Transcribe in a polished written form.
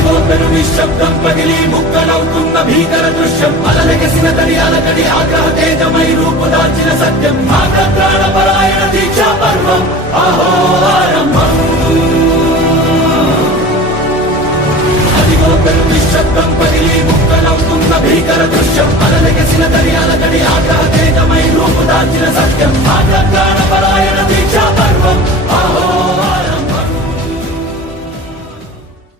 అదిగో పెను నిశ్శబ్దం పగిలి ముక్కలవుతున్న భీకర దృశ్యం అలలెగసిన తడి అలకడి ఆగ్రహ తేజమై రూపుదాల్చిన సత్యం ప్రాణపరాయణ దీక్షా పర్వం అహో ఆరంభం అదిగో పెను నిశ్శబ్దం పగిలి ముక్కలవుతున్న భీకర దృశ్యం అలలెగసిన తడి అలకడి ఆగ్రహ తేజమై రూపు